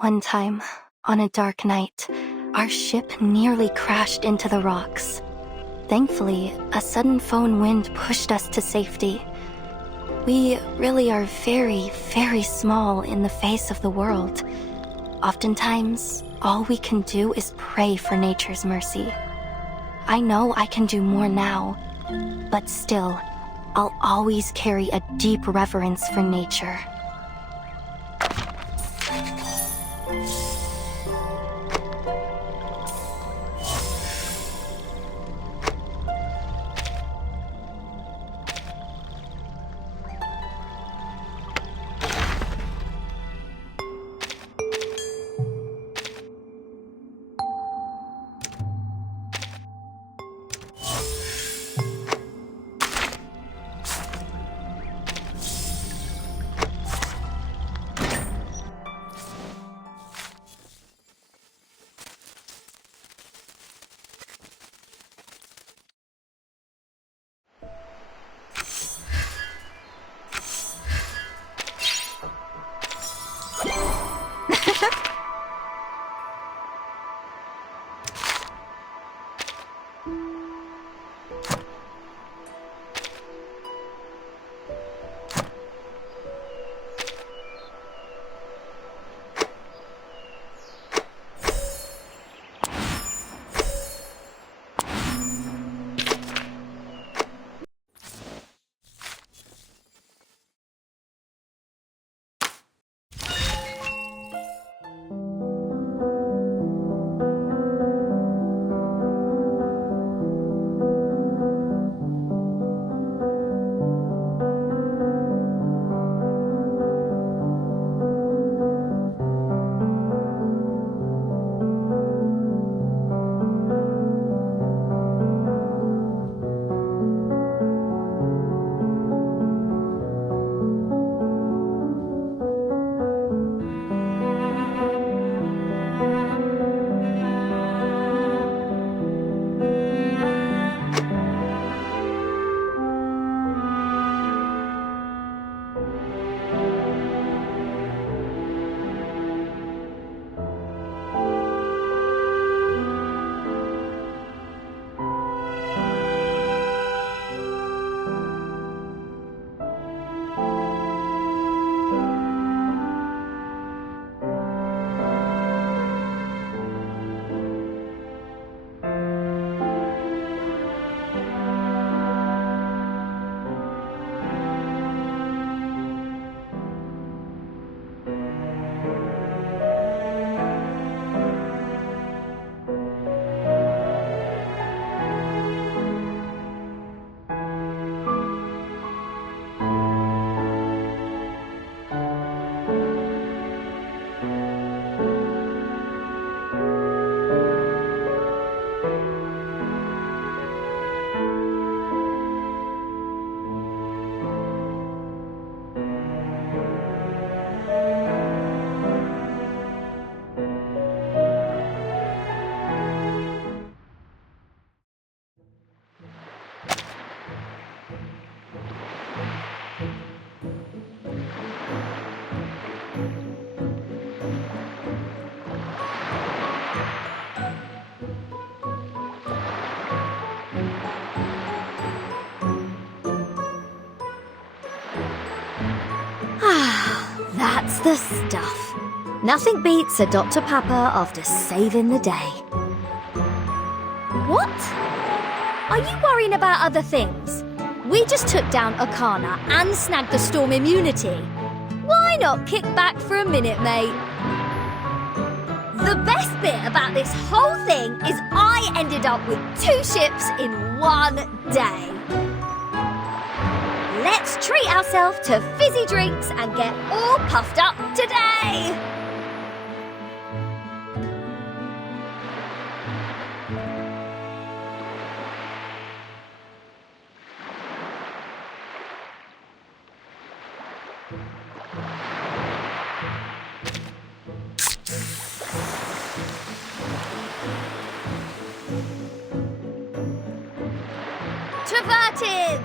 One time, on a dark night, our ship nearly crashed into the rocks. Thankfully, a sudden foehn wind pushed us to safety. We really are very, very small in the face of the world. Oftentimes, all we can do is pray for nature's mercy. I know I can do more now, but still, I'll always carry a deep reverence for nature. That's the stuff. Nothing beats a Dr. Pepper after saving the day. What? Are you worrying about other things? We just took down Arcana and snagged the storm immunity. Why not kick back for a minute, mate? The best bit about this whole thing is I ended up with 2 ships in one day. Let's treat ourselves to fizzy drinks and get all puffed up today! Travertin!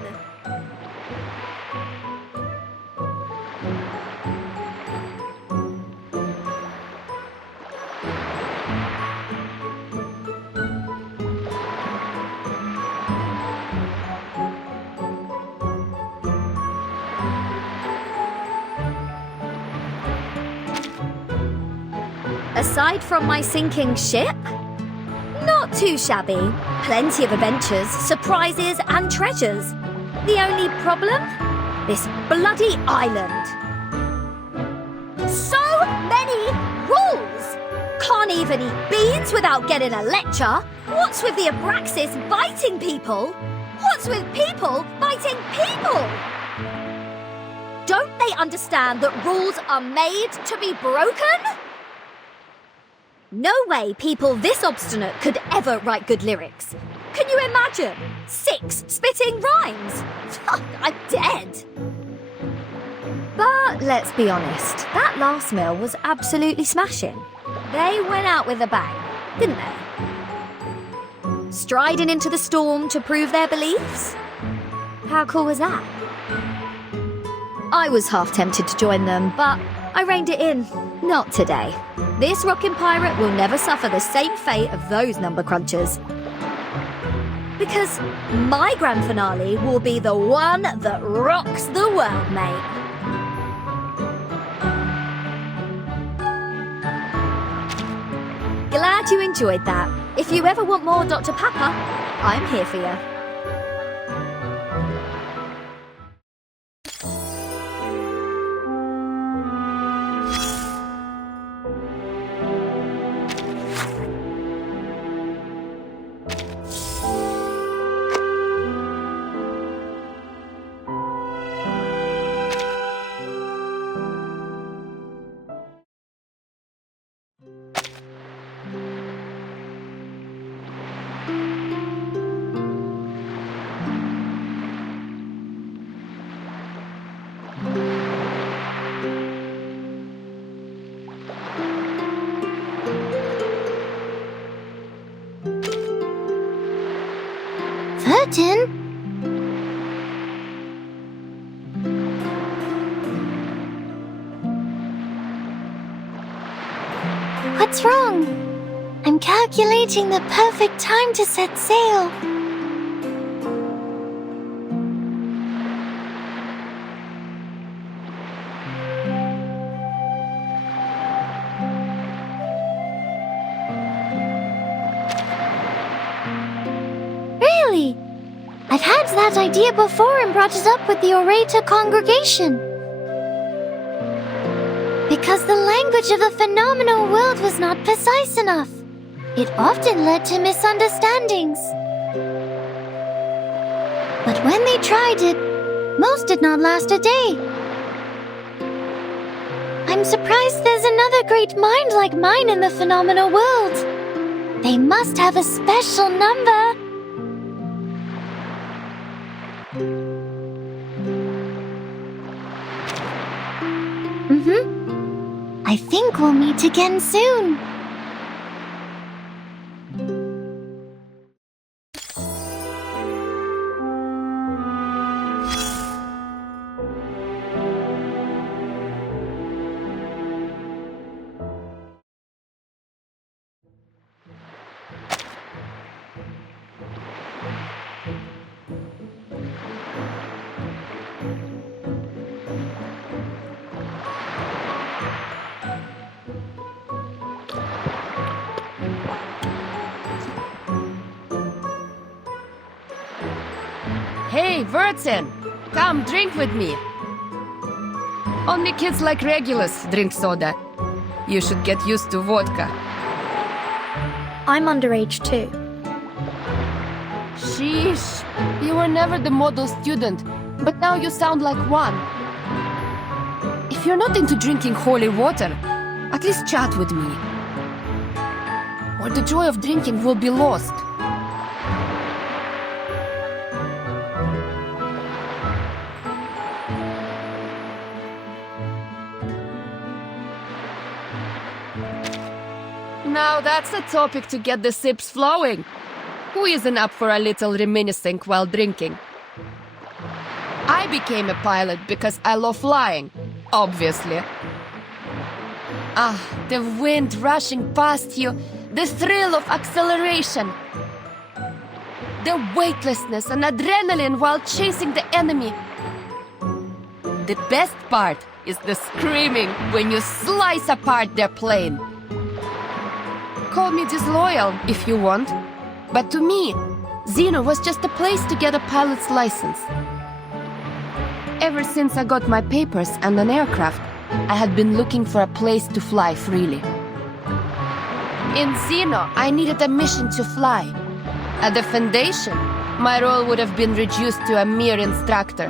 Aside from my sinking ship? Not too shabby. Plenty of adventures, surprises, and treasures. The only problem? This bloody island. So many rules! Can't even eat beans without getting a lecture. What's with the Abraxas biting people? What's with people biting people? Don't they understand that rules are made to be broken? No way people this obstinate could ever write good lyrics. Can you imagine? 6 spitting rhymes. I'm dead. But let's be honest, that last meal was absolutely smashing. They went out with a bang, didn't they? Striding into the storm to prove their beliefs? How cool was that? I was half tempted to join them, but I reined it in. Not today. This rockin' pirate will never suffer the same fate of those number crunchers. Because my grand finale will be the one that rocks the world, mate. Glad you enjoyed that. If you ever want more Dr. Pepper, I'm here for you. Vertin? What's wrong? I'm calculating the perfect time to set sail. Really? I've had that idea before and brought it up with the Orator congregation. Because the language of the phenomenal world was not precise enough. It often led to misunderstandings. But when they tried it, most did not last a day. I'm surprised there's another great mind like mine in the phenomenal world. They must have a special number. I think we'll meet again soon. Hey, Vertin! Come, drink with me. Only kids like Regulus drink soda. You should get used to vodka. I'm underage too. Sheesh! You were never the model student, but now you sound like one. If you're not into drinking holy water, at least chat with me. Or the joy of drinking will be lost. Now that's a topic to get the sips flowing. Who isn't up for a little reminiscing while drinking? I became a pilot because I love flying, obviously. Ah, the wind rushing past you, the thrill of acceleration. The weightlessness and adrenaline while chasing the enemy. The best part is the screaming when you slice apart their plane. call me disloyal if you want, but to me, Zeno was just a place to get a pilot's license. Ever since I got my papers and an aircraft, I had been looking for a place to fly freely. In Zeno, I needed a mission to fly. At the Foundation, my role would have been reduced to a mere instructor.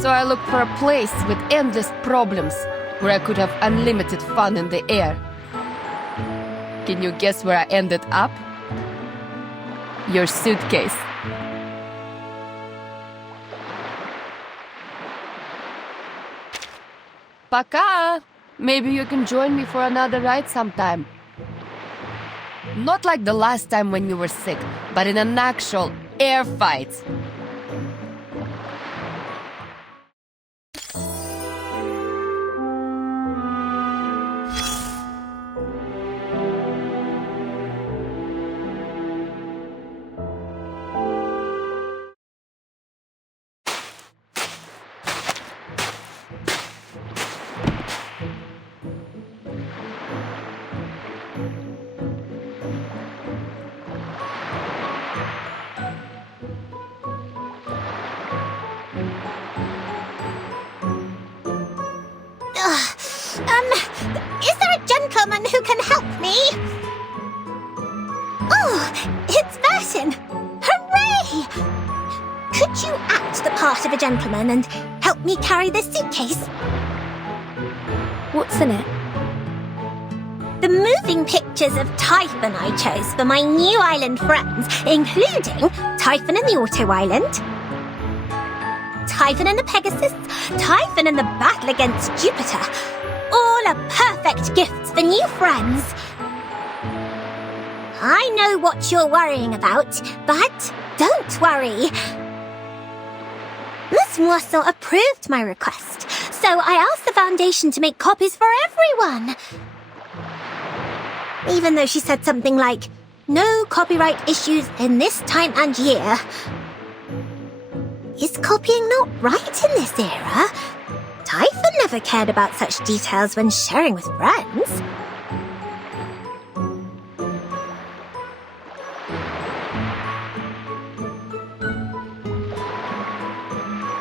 So I looked for a place with endless problems, where I could have unlimited fun in the air. Can you guess where I ended up? Your suitcase. Пока! Maybe you can join me for another ride sometime. Not like the last time when you were sick, but in an actual air fight. Is there a gentleman who can help me? Oh, it's Burton! Hooray! Could you act the part of a gentleman and help me carry this suitcase? What's in it? The moving pictures of Typhon I chose for my new island friends, including Typhon and the Auto Island, Typhon and the Pegasus, Typhon and the battle against Jupiter. All are perfect gifts for new friends. I know what you're worrying about, but don't worry. Miss Morsel approved my request, so I asked the Foundation to make copies for everyone. Even though she said something like, no copyright issues in this time and year. Is copying not right in this era? Typhon never cared about such details when sharing with friends.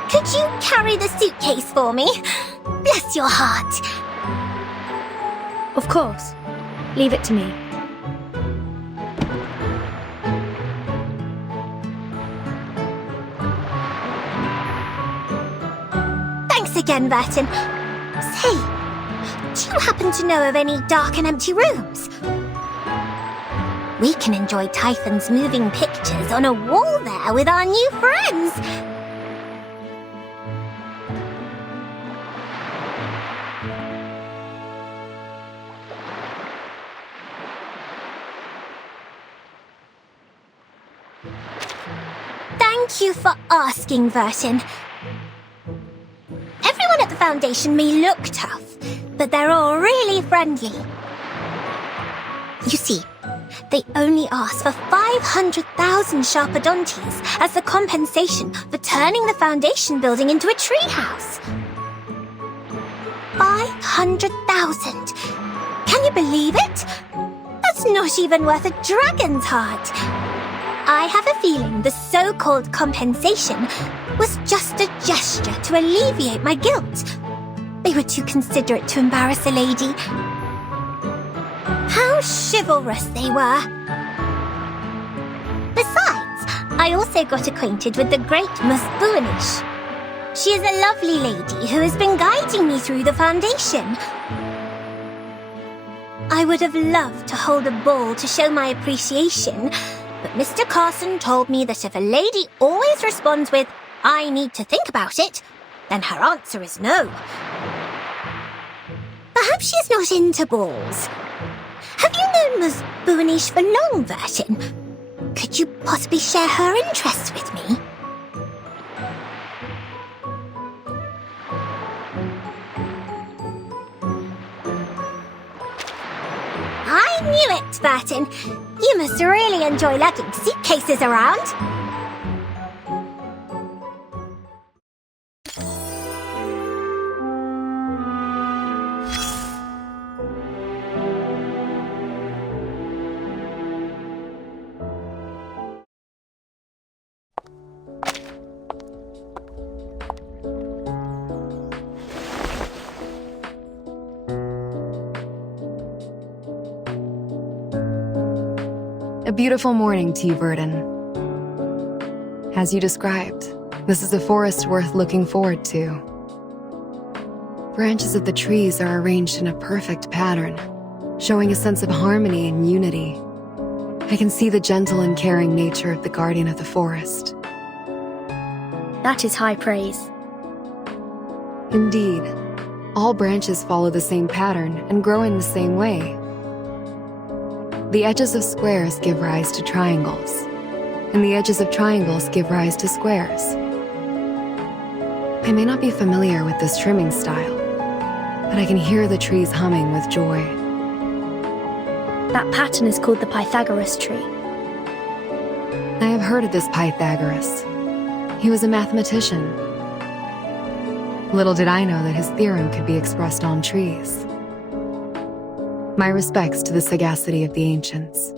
Could you carry the suitcase for me? Bless your heart. Of course. Leave it to me. Thanks again, Burton. Say, do you happen to know of any dark and empty rooms? We can enjoy Typhon's moving pictures on a wall there with our new friends. Thank you for asking, Burton. Everyone at the Foundation may look tough, but they're all really friendly. You see, they only asked for 500,000 Sharpodontes as the compensation for turning the Foundation building into a treehouse. 500,000! Can you believe it? That's not even worth a dragon's heart. I have a feeling the so-called compensation was just a gesture to alleviate my guilt. They were too considerate to embarrass a lady. How chivalrous they were. Besides, I also got acquainted with the great Miss Buinish. She is a lovely lady who has been guiding me through the Foundation. I would have loved to hold a ball to show my appreciation, but Mr. Carson told me that if a lady always responds with, "I need to think about it," then her answer is no. Perhaps she's not into balls. Have you known Ms. Buinish for long, Burton? Could you possibly share her interests with me? I knew it, Burton. You must really enjoy lugging suitcases around. A beautiful morning to you, Verdon. As you described, this is a forest worth looking forward to. Branches of the trees are arranged in a perfect pattern, showing a sense of harmony and unity. I can see the gentle and caring nature of the guardian of the forest. That is high praise. Indeed, all branches follow the same pattern and grow in the same way. The edges of squares give rise to triangles, and the edges of triangles give rise to squares. I may not be familiar with this trimming style, but I can hear the trees humming with joy. That pattern is called the Pythagoras tree. I have heard of this Pythagoras. He was a mathematician. Little did I know that his theorem could be expressed on trees. My respects to the sagacity of the ancients.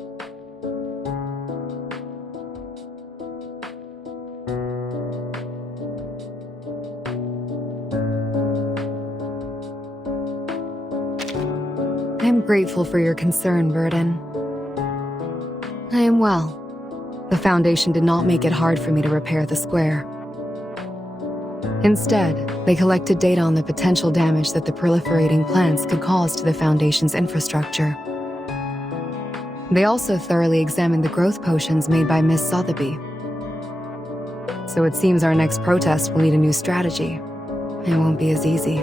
I am grateful for your concern, Verdon. I am well. The Foundation did not make it hard for me to repair the square. Instead, they collected data on the potential damage that the proliferating plants could cause to the Foundation's infrastructure. They also thoroughly examined the growth potions made by Miss Sotheby. So it seems our next protest will need a new strategy. It won't be as easy.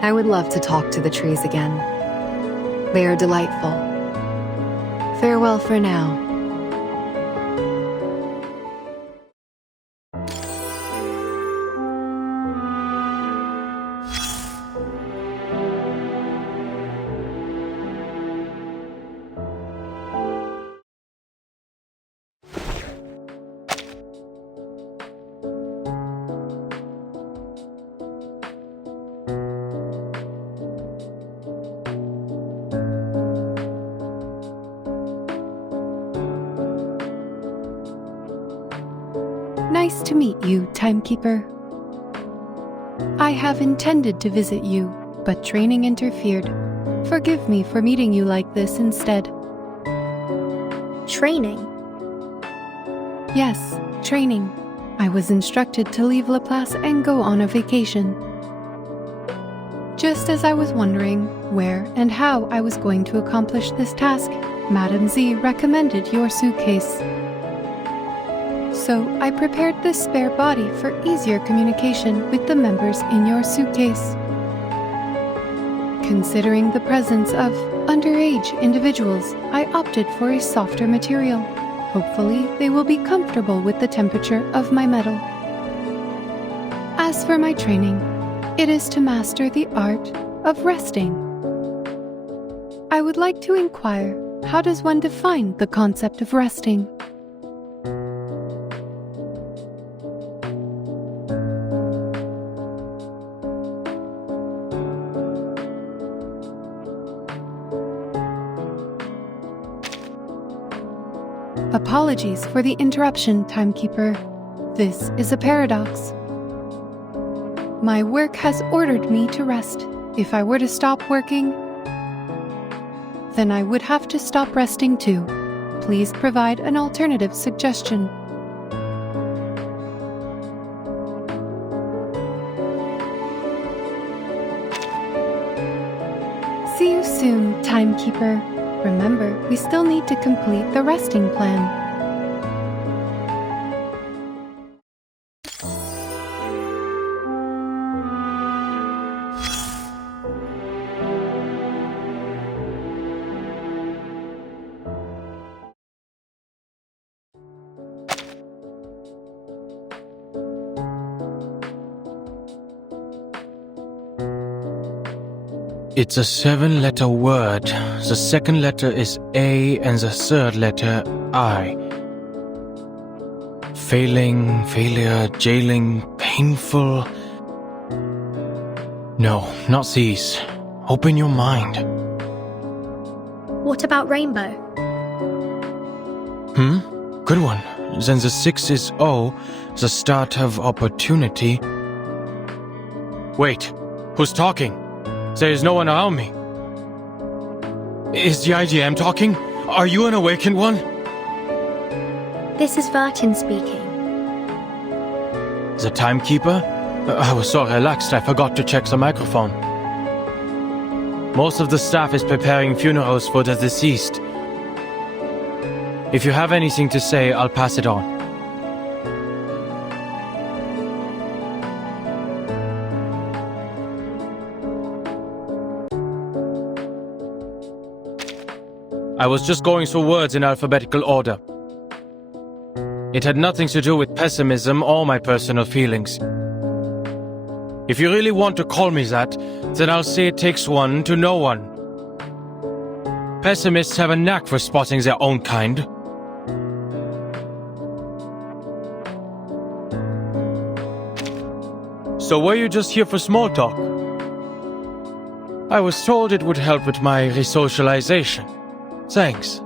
I would love to talk to the trees again. They are delightful. Farewell for now. Nice to meet you, Timekeeper. I have intended to visit you, but training interfered. Forgive me for meeting you like this instead. Training? Yes, training. I was instructed to leave Laplace and go on a vacation. Just as I was wondering where and how I was going to accomplish this task, Madame Z recommended your suitcase. So I prepared this spare body for easier communication with the members in your suitcase. Considering the presence of underage individuals, I opted for a softer material. Hopefully, they will be comfortable with the temperature of my metal. As for my training, it is to master the art of resting. I would like to inquire, how does one define the concept of resting? Apologies for the interruption, Timekeeper. This is a paradox. My work has ordered me to rest. If I were to stop working, then I would have to stop resting too. Please provide an alternative suggestion. See you soon, Timekeeper. Remember, we still need to complete the resting plan. It's a 7-letter word. The second letter is A and the third letter I. Failing, failure, jailing, painful. No, not these. Open your mind. What about rainbow? Good one. Then the 6 is O, the start of opportunity. Wait, who's talking? There is no one around me. Is the IGM talking? Are you an awakened one? This is Vartin speaking. The timekeeper? I was so relaxed I forgot to check the microphone. Most of the staff is preparing funerals for the deceased. If you have anything to say, I'll pass it on. I was just going through words in alphabetical order. It had nothing to do with pessimism or my personal feelings. If you really want to call me that, then I'll say it takes one to know one. Pessimists have a knack for spotting their own kind. So were you just here for small talk? I was told it would help with my resocialization. Thanks.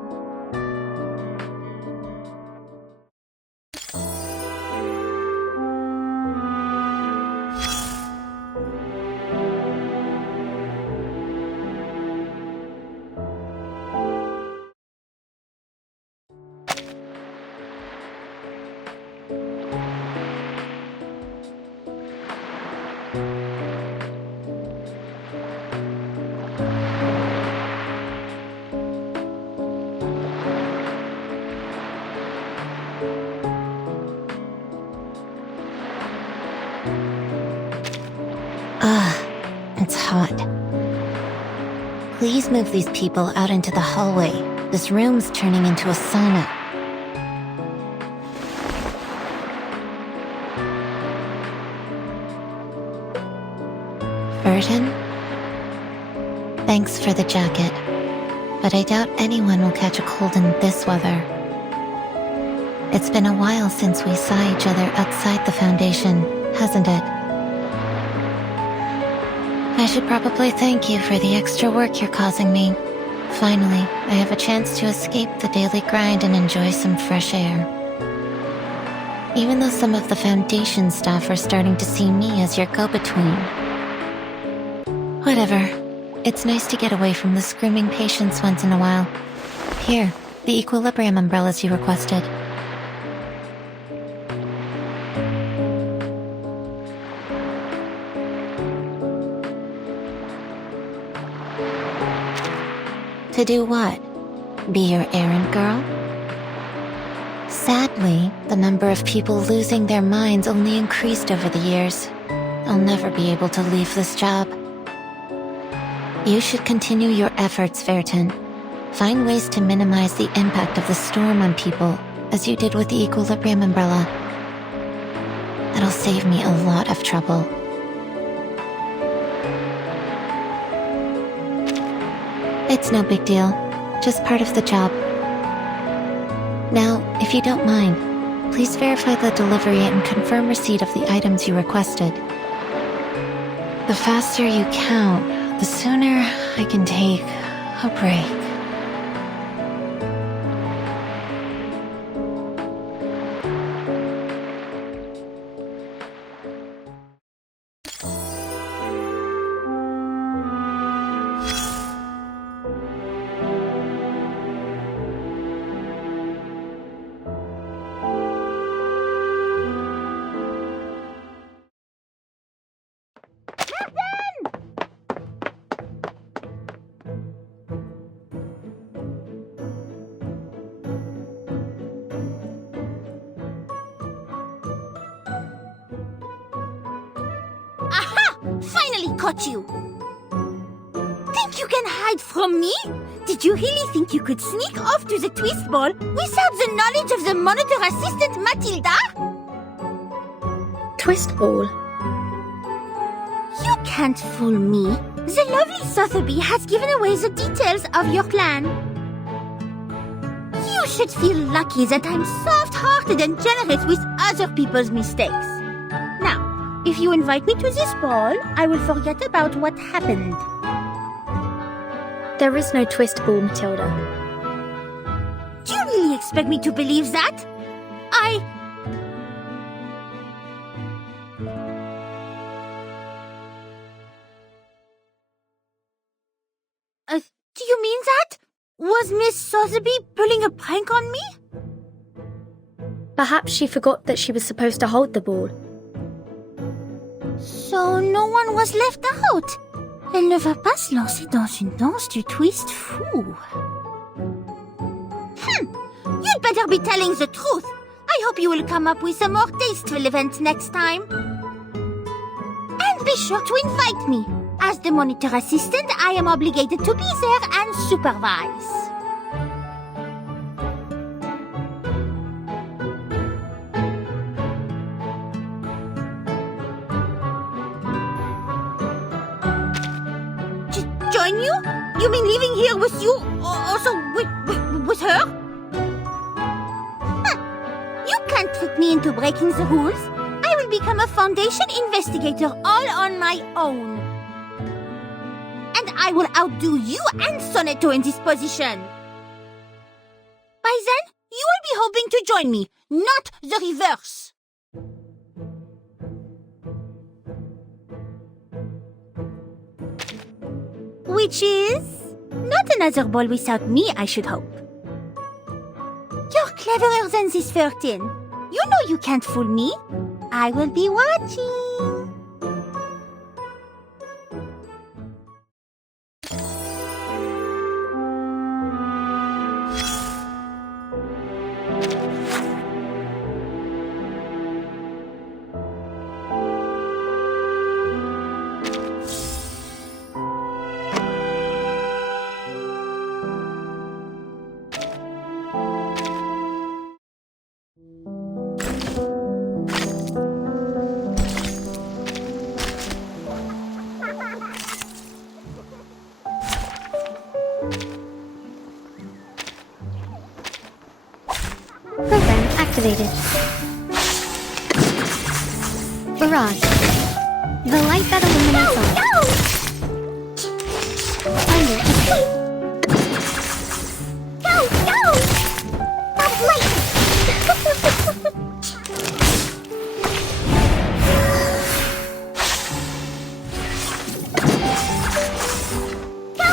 It's hot. Please move these people out into the hallway. This room's turning into a sauna. Burton? Thanks for the jacket, but I doubt anyone will catch a cold in this weather. It's been a while since we saw each other outside the Foundation, hasn't it? I should probably thank you for the extra work you're causing me. Finally, I have a chance to escape the daily grind and enjoy some fresh air. Even though some of the Foundation staff are starting to see me as your go-between. Whatever. It's nice to get away from the screaming patients once in a while. Here, the equilibrium umbrellas you requested. To do what? Be your errand girl? Sadly, the number of people losing their minds only increased over the years. I'll never be able to leave this job. You should continue your efforts, Vertin. Find ways to minimize the impact of the storm on people, as you did with the equilibrium umbrella. That'll save me a lot of trouble. It's no big deal. Just part of the job. Now, if you don't mind, please verify the delivery and confirm receipt of the items you requested. The faster you count, the sooner I can take a break. Finally caught you! Think you can hide from me? Did you really think you could sneak off to the twist ball without the knowledge of the monitor assistant Matilda? Twist ball. You can't fool me. The lovely Sotheby has given away the details of your plan. You should feel lucky that I'm soft-hearted and generous with other people's mistakes. Now, if you invite me to this ball, I will forget about what happened. There is no twist ball, Matilda. Do you really expect me to believe that? Was Miss Sotheby pulling a prank on me? Perhaps she forgot that she was supposed to hold the ball. So no one was left out. Elle ne va pas se lancer dans une danse du twist fou. You'd better be telling the truth. I hope you will come up with a more tasteful event next time. And be sure to invite me. As the monitor assistant, I am obligated to be there and supervise. Join you? You mean living here with you? Also with her? You can't trick me into breaking the rules. I will become a Foundation investigator all on my own. And I will outdo you and Sonetto in this position. By then, you will be hoping to join me, not the reverse. Which is not another ball without me, I should hope. You're cleverer than this 13. You know you can't fool me. I will be watching. Program activated. Barrage. The light that illuminates all. Thunder attack. Go! That's light! Go!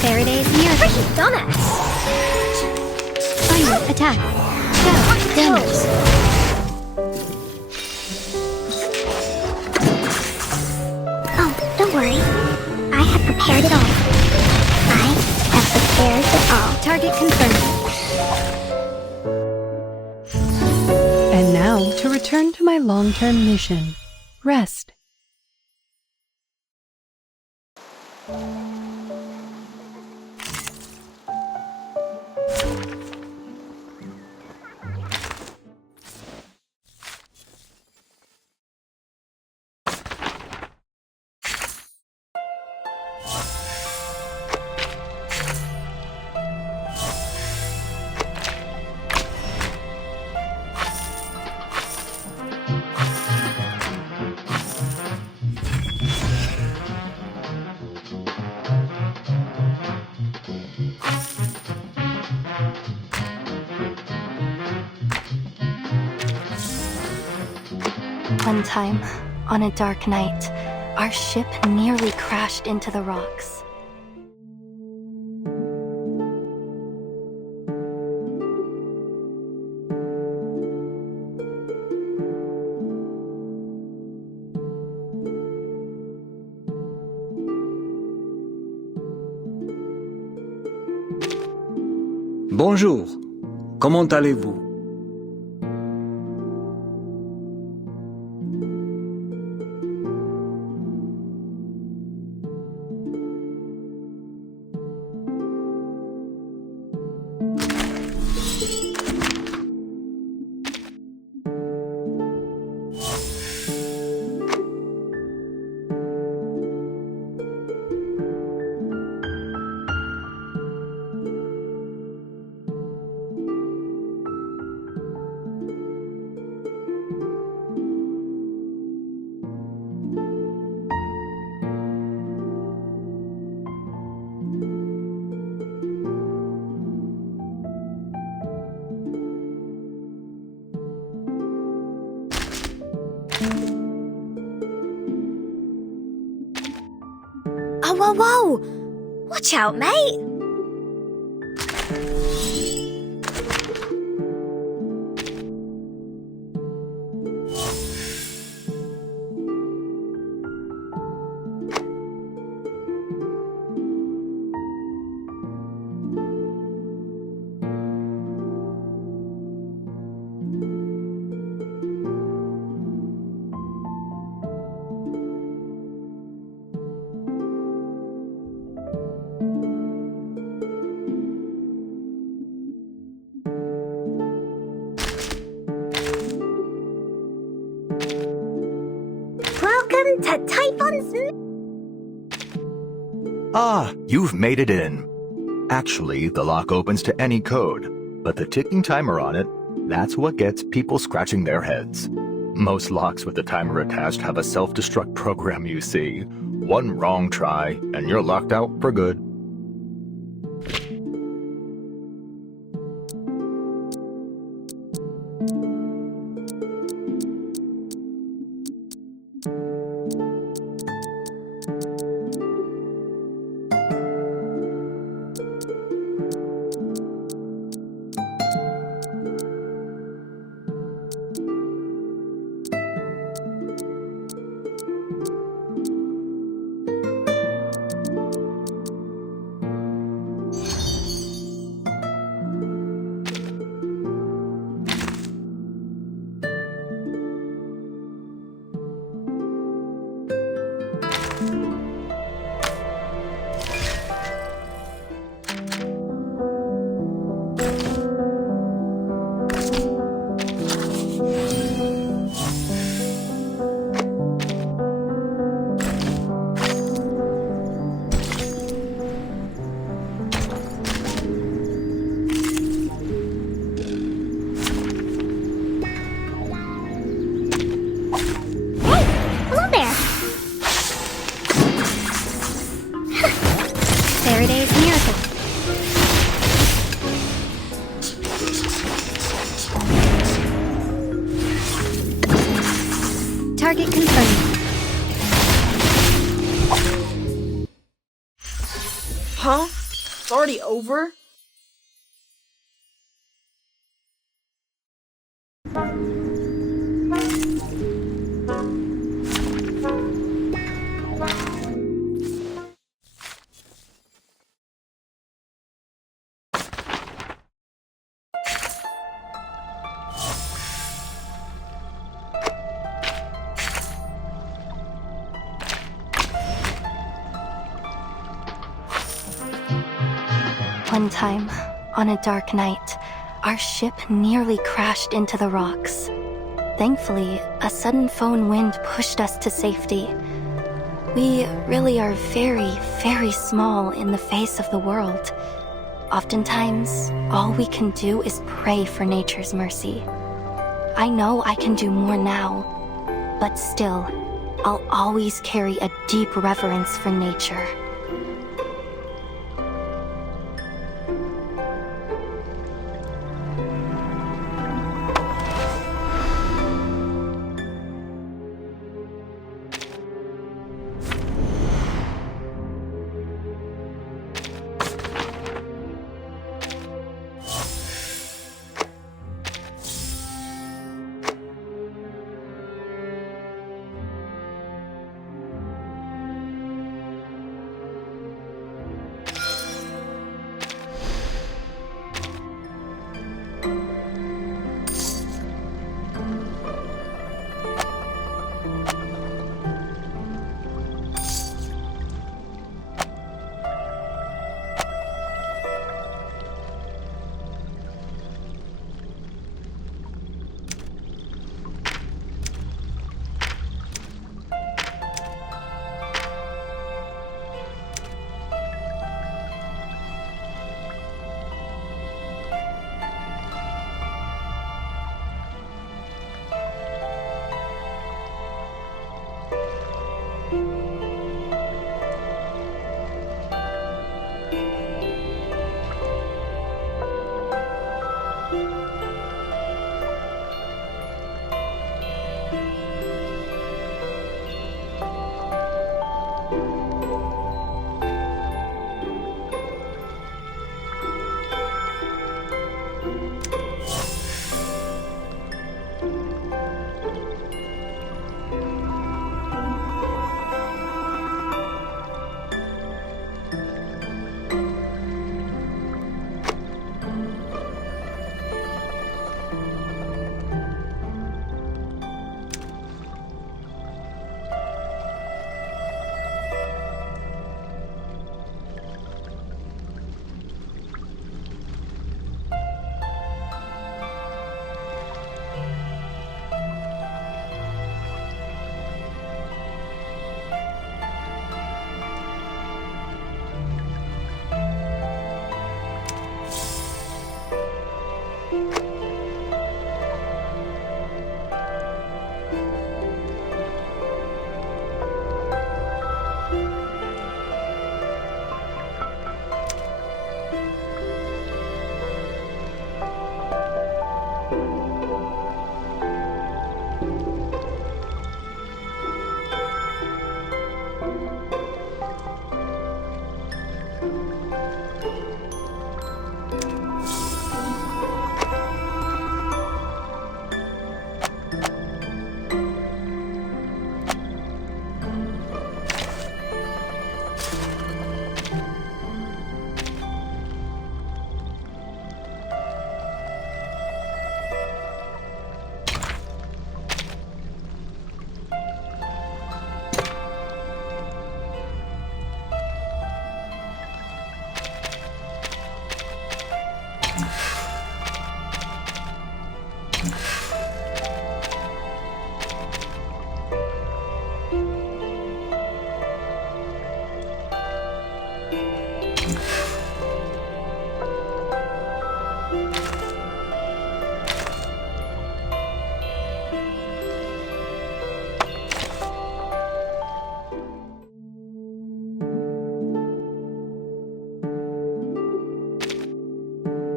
Faraday's mirror. Donuts! Thunder attack. Go. Damage. Oh, don't worry. I have prepared it all. I have prepared it all. Target confirmed. And now to return to my long-term mission. Rest. One time, on a dark night, our ship nearly crashed into the rocks. Bonjour, comment allez-vous? Whoa! Watch out, mate! enter Typhon's... Ah, you've made it in. Actually, the lock opens to any code, but the ticking timer on it, that's what gets people scratching their heads. Most locks with a timer attached have a self-destruct program, you see. One wrong try, and you're locked out for good. Hello there. Faraday's miracle. Target confirmed. Huh? It's already over? One time, on a dark night, our ship nearly crashed into the rocks. Thankfully, a sudden phone wind pushed us to safety. We really are very, very small in the face of the world. Oftentimes, all we can do is pray for nature's mercy. I know I can do more now, but still, I'll always carry a deep reverence for nature.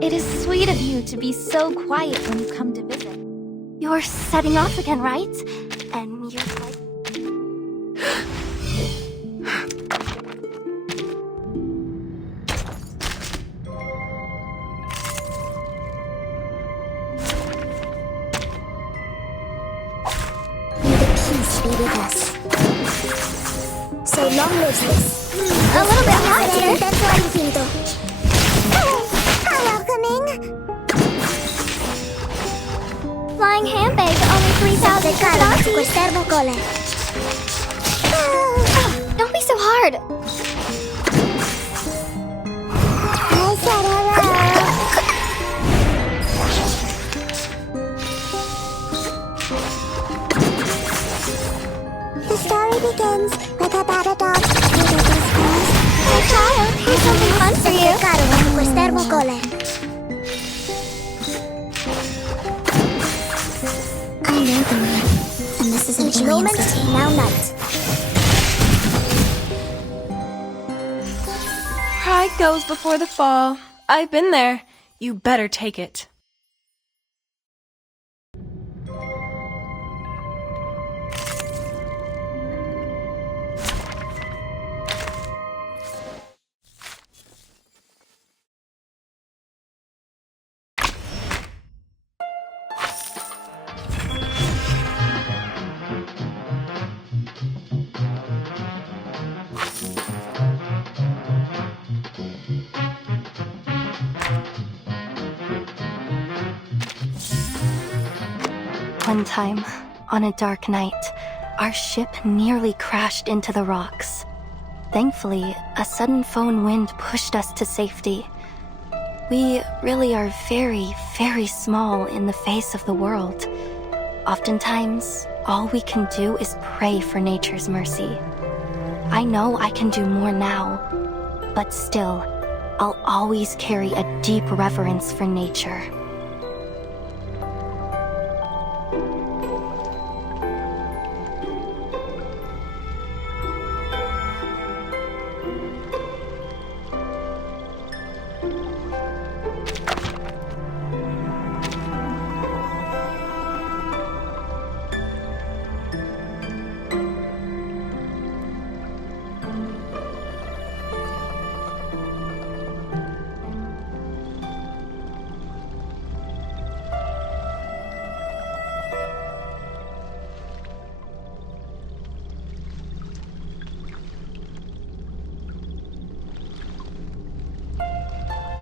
It is sweet of you to be so quiet when you come to visit. You're setting off again, right? And you're like... May the peace be with us. So long live this. A little bit hot here. Flying handbag, only 3,000 Kardashians. Don't be so hard. I said hello. The story begins with a battle dog. Hey child, here's something fun for you. I know the moon, and this is an alien city. Now night. Pride goes before the fall. I've been there. You better take it. One time, on a dark night, our ship nearly crashed into the rocks. Thankfully, a sudden foehn wind pushed us to safety. We really are very, very small in the face of the world. Oftentimes, all we can do is pray for nature's mercy. I know I can do more now, but still, I'll always carry a deep reverence for nature.